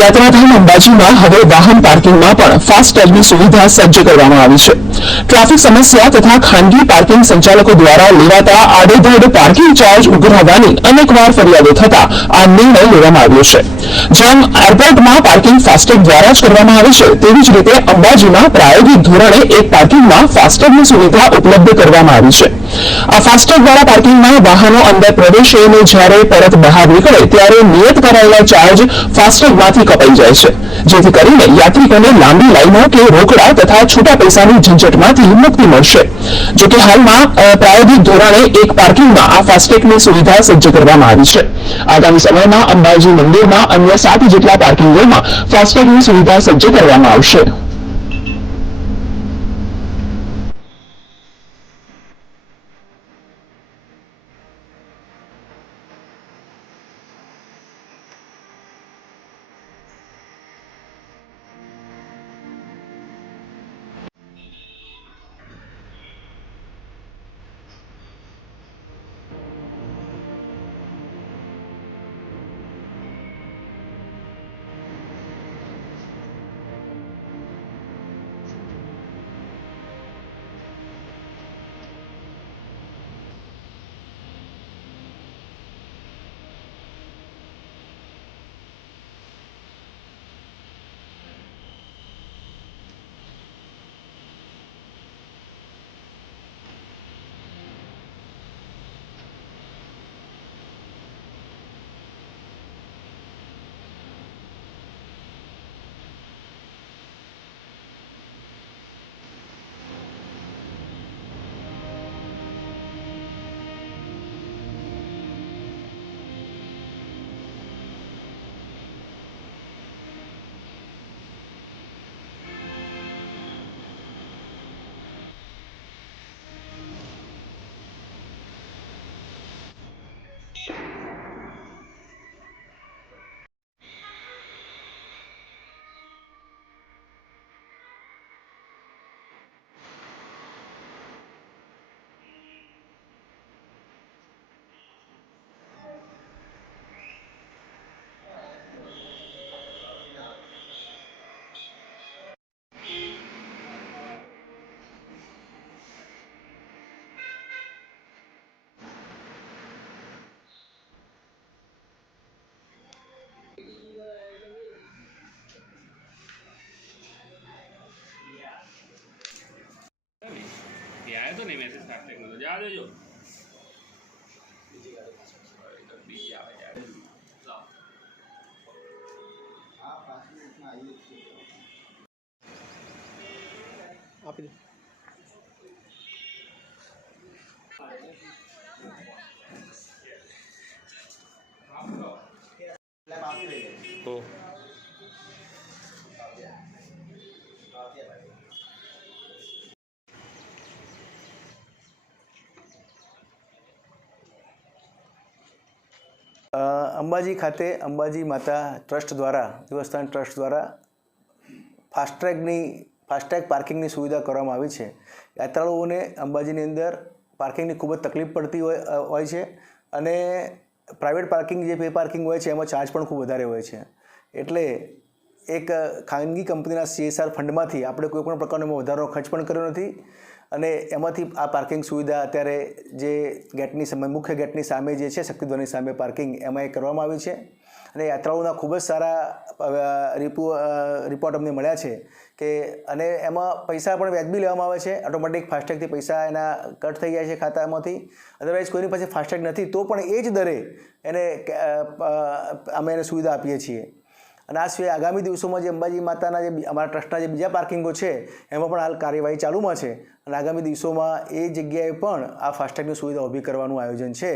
યાત્રાધામ અંબાજીમાં હવે વાહન પાર્કિંગમાં પણ ફાસ્ટેગની સુવિધા સજ્જ કરવામાં આવી છે। ટ્રાફિક સમસ્યા તથા ખાનગી પાર્કિંગ સંચાલકો દ્વારા લેવાતા આડેધડ પાર્કિંગ ચાર્જ ઉઘરાવવાની અનેકવાર ફરિયાદો થતા આ નિર્ણય લેવામાં આવ્યો છે। જેમ એરપોર્ટમાં પાર્કિંગ ફાસ્ટેગ દ્વારા જ કરવામાં આવે છે તેવી જ રીતે અંબાજીમાં પ્રાયોગિક ધોરણે એક પાર્કિંગમાં ફાસ્ટેગની સુવિધા ઉપલબ્ધ કરવામાં આવી છે। આ ફાસ્ટેગ દ્વારા પાર્કિંગમાં વાહનો અંદર પ્રવેશે અને જ્યારે પરત બહાર નીકળે ત્યારે નિયત કરાયેલા ચાર્જ ફાસ્ટેગમાંથી કપાઈ જાય છે, જેથી કરીને યાત્રિકોને લાંબી લાઈનો કે રોકડા તથા છૂટા પૈસાની ઝંઝટમાંથી મુક્તિ મળશે। જો કે હાલમાં પ્રાયોગિક ધોરણે એક પાર્કિંગમાં આ ફાસ્ટેગની સુવિધા સજ્જ કરવામાં આવી છે। આગામી સમયમાં અંબાજી મંદિરમાં અન્ય 7 જેટલા પાર્કિંગોમાં ફાસ્ટેગની સુવિધા સજ્જ કરવામાં આવશે। आया तो नहीं मैसेज फास्टैग में तो जा देजो आप ओ અંબાજી ખાતે અંબાજી માતા ટ્રસ્ટ દ્વારા દેવસ્થાન ટ્રસ્ટ દ્વારા ફાસ્ટેગ પાર્કિંગની સુવિધા કરવામાં આવી છે। યાત્રાળુઓને અંબાજીની અંદર પાર્કિંગની ખૂબ જ તકલીફ પડતી હોય છે અને પ્રાઇવેટ પાર્કિંગ જે પે પાર્કિંગ હોય છે એમાં ચાર્જ પણ ખૂબ વધારે હોય છે। એટલે એક ખાનગી કંપનીના CSR ફંડમાંથી આપણે કોઈ પણ પ્રકારનો એમાં વધારો ખર્ચ પણ કર્યો નથી અને એમાંથી આ પાર્કિંગ સુવિધા અત્યારે જે ગેટની સામે મુખ્ય ગેટની સામે જે છે શક્તિદ્વારની સામે પાર્કિંગ એમાં એ કરવામાં આવી છે અને યાત્રાળુઓના ખૂબ જ સારા રિપોર્ટ અમને મળ્યા છે કે અને એમાં પૈસા પણ વ્યાજબી લેવામાં આવે છે। ઓટોમેટિક ફાસ્ટેગથી પૈસા એના કટ થઈ જાય છે ખાતામાંથી। અદરવાઇઝ કોઈની પાસે ફાસ્ટેગ નથી તો પણ એ જ દરે એને અમે એને સુવિધા આપીએ છીએ। અને આ સિવાય આગામી દિવસોમાં જે અંબાજી માતાના જે અમારા ટ્રસ્ટના જે બીજા પાર્કિંગો છે એમાં પણ હાલ કાર્યવાહી ચાલુમાં છે અને આગામી દિવસોમાં એ જગ્યાએ પણ આ ફાસ્ટેગની સુવિધા ઊભી કરવાનું આયોજન છે।